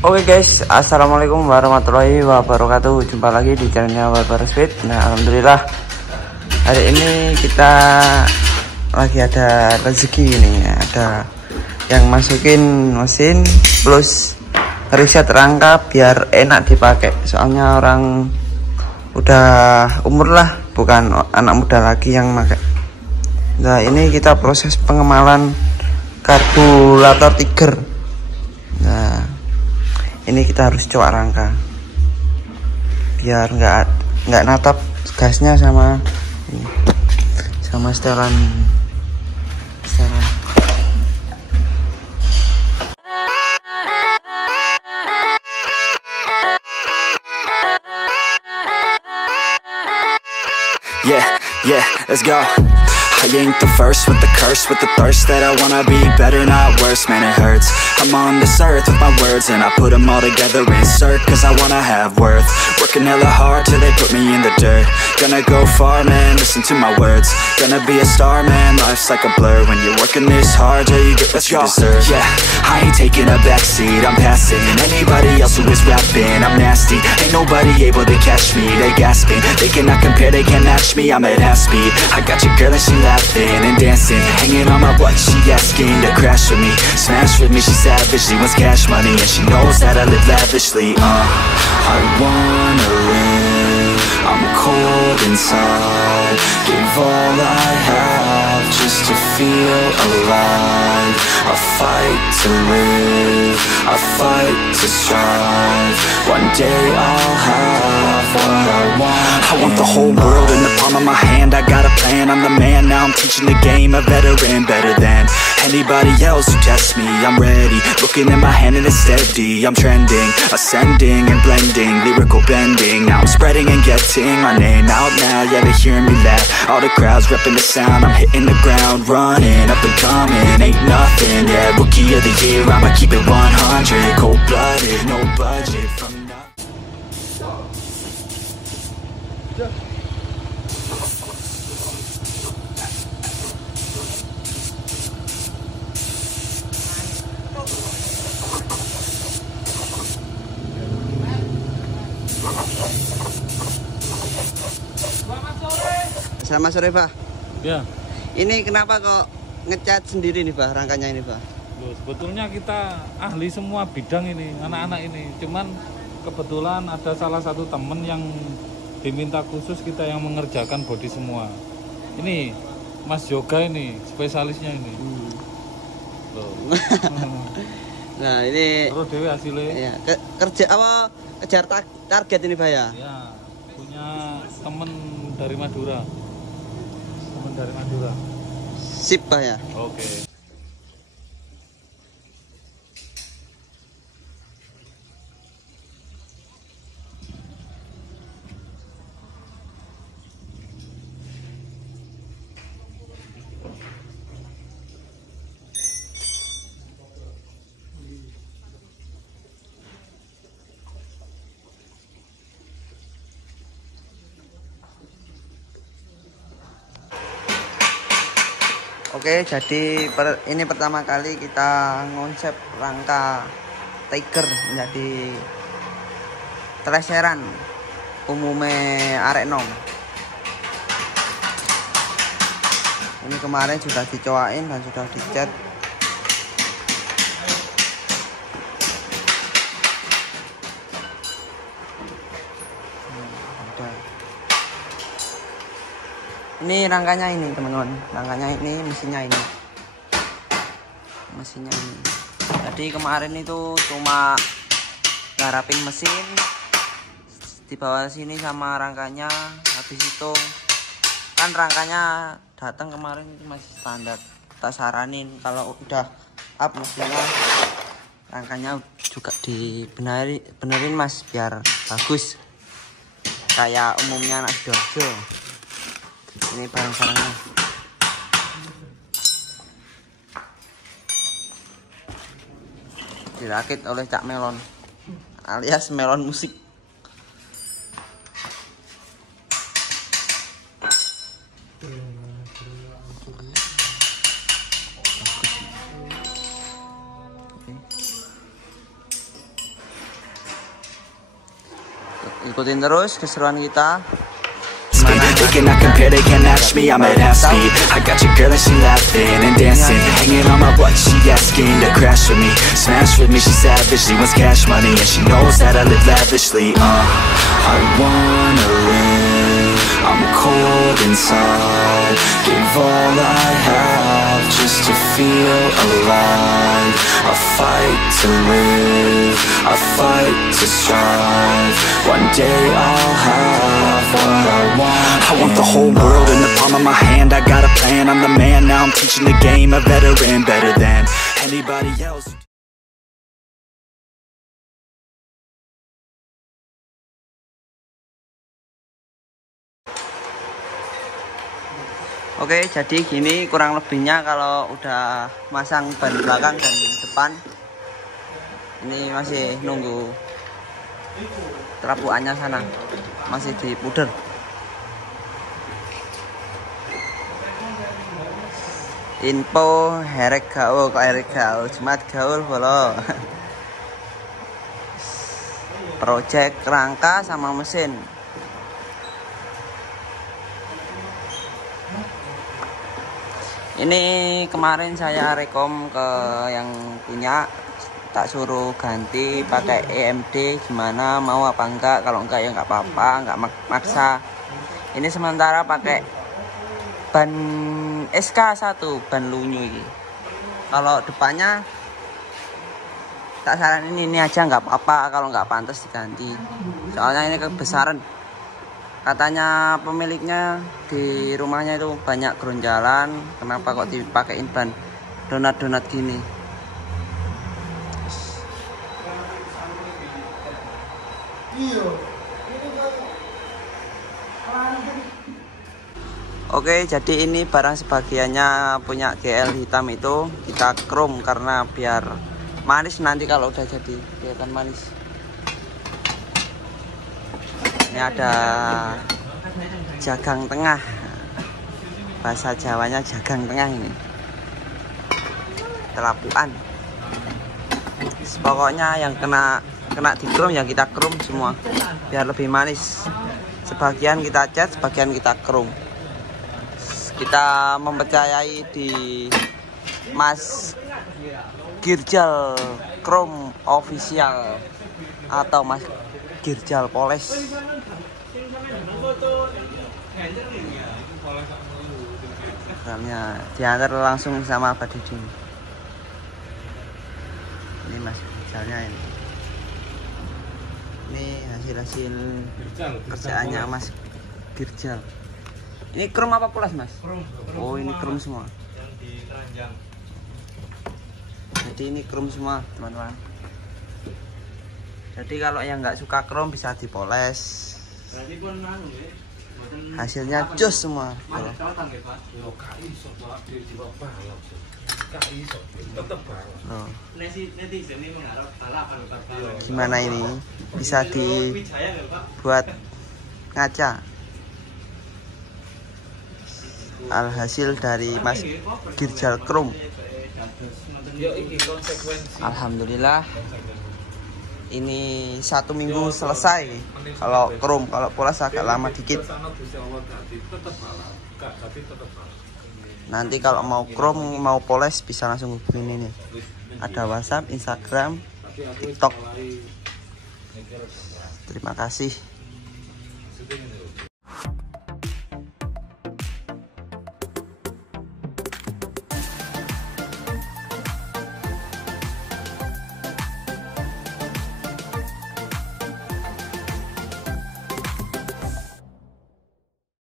Oke guys, assalamualaikum warahmatullahi wabarakatuh. Jumpa lagi di channelnya Barbar Speed. Nah, alhamdulillah hari ini kita lagi ada rezeki ini, ada yang masukin mesin plus riset rangka biar enak dipakai. Soalnya orang udah umur lah, bukan anak muda lagi yang pakai. Nah, ini kita proses pengemalan karburator Tiger. Nah, ini kita harus coak rangka biar nggak natap gasnya sama ini, sama setelan. Yeah, let's go. I ain't the first with the curse, with the thirst that I wanna be better, not worse, man it hurts. I'm on this earth with my words and I put them all together, insert, cause I wanna have worth. Working hella hard till they put me in the dirt. Gonna go far, man, listen to my words. Gonna be a star, man, life's like a blur. When you're working this hard, yeah, you get what you deserve. Yeah, I ain't taking a backseat, I'm passing anybody else who is rapping. I'm nasty, ain't nobody able to catch me. They gasping, they cannot compare, they can't match me. I'm at half speed, I got your girl and she laughing and dancing, hanging on my butt, she asking to crash with me, smash with me, she savage, she wants cash money, and she knows that I live lavishly. I wanna live, I'm cold inside, give all I have just to feel alive. I fight to live, I fight to strive, one day I'll have what I want. I want the whole world in the palm of my hand, I got a plan, I'm the man, now I'm teaching the game, a veteran, better than anybody else who tests me. I'm ready, looking at my hand and it's steady, I'm trending, ascending and blending, lyrical bending, now I'm spreading and getting my name out now, yeah, they hearing me laugh, all the crowds repping the sound, I'm hitting the ground, running, up and coming, ain't nothing, yeah, rookie of the year, I'ma keep it 100, cold-blooded, no budget, from Selamat sore, Pak. Ya. Ini kenapa kok ngecat sendiri nih, Pak, rangkanya ini, Pak? Loh, sebetulnya kita ahli semua bidang ini, anak-anak ini. Cuman kebetulan ada salah satu temen yang diminta khusus kita yang mengerjakan bodi semua. Ini Mas Yoga ini, spesialisnya ini. Loh. Nah, ini Terus Dewi hasilnya. ya, kerja apa kejar target ini, Pak ya? Ya, punya temen dari Madura. Temen dari Madura. Sip, Pak ya. Oke. Oke, jadi ini pertama kali kita ngonsep rangka Tiger menjadi teleseran umumnya arek nom. Ini kemarin sudah dicoain dan sudah dicat. Ini rangkanya ini, teman-teman. Rangkanya ini, mesinnya ini. Mesinnya ini. Jadi kemarin itu cuma garapin mesin di bawah sini sama rangkanya. Habis itu kan rangkanya datang kemarin itu masih standar. Kita saranin kalau udah up mesinnya, rangkanya juga benerin Mas biar bagus. Kayak umumnya anak Sidoarjo. Ini barang-barangnya. Dirakit oleh Cak Melon alias Melon Musik. ikutin terus keseruan kita. They cannot compare, they can't match me, I'm at half speed. I got your girl and she laughing and dancing, hanging on my butt, she asking to crash with me, smash with me, she savage, she wants cash money, and she knows that I live lavishly. I wanna live, I'm cold inside, give all I have just to feel alive. I fight to live, I fight to strive, one day I'll have what I want. I want the whole world in the palm of my hand, I got a plan, I'm the man, now I'm teaching the game, a veteran, better than anybody else. Oke, jadi gini kurang lebihnya kalau udah masang ban belakang dan depan. Ini masih nunggu terapuannya sana, masih di puder. Info herek gaul, kok herek gaul, Jumat gaul bolo. Project rangka sama mesin. Ini kemarin saya rekom ke yang punya, tak suruh ganti pakai EMD, gimana mau apa enggak, kalau enggak ya enggak apa-apa, enggak maksa. Ini sementara pakai ban SK1, ban lunyu ini. Kalau depannya tak saranin ini aja enggak apa-apa, kalau enggak pantas diganti. Soalnya ini kebesaran. Katanya pemiliknya di rumahnya itu banyak geronjalan, kenapa kok dipakein ban donat-donat gini. Oke, jadi ini barang sebagiannya punya GL hitam itu kita chrome karena biar manis nanti kalau udah jadi, kelihatan manis. Ini ada jagang tengah, bahasa Jawanya jagang tengah ini, telapuan. Pokoknya yang kena di chrome ya kita chrome semua biar lebih manis. Sebagian kita cat, sebagian kita chrome. Kita mempercayai di Mas Girjal Chrome Official atau Mas Girjal Poles. Diantar langsung sama Pak Didi. Ini Mas Girjalnya ini. Ini hasil kerjaannya Mas Girjal. Ini chrome apa poles, Mas? Chrome. Oh, ini chrome semua. Yang di keranjang. Jadi ini chrome semua, teman-teman. Jadi kalau yang nggak suka chrome bisa dipoles. Hasilnya jos semua. Gimana ini? Bisa dibuat ngaca. Alhasil dari Mas Girjal Chrome. Alhamdulillah ini 1 minggu selesai. Kalau chrome, kalau poles agak lama dikit. Nanti kalau mau chrome mau poles bisa langsung hubungin ini. Ada WhatsApp, Instagram, TikTok. Terima kasih.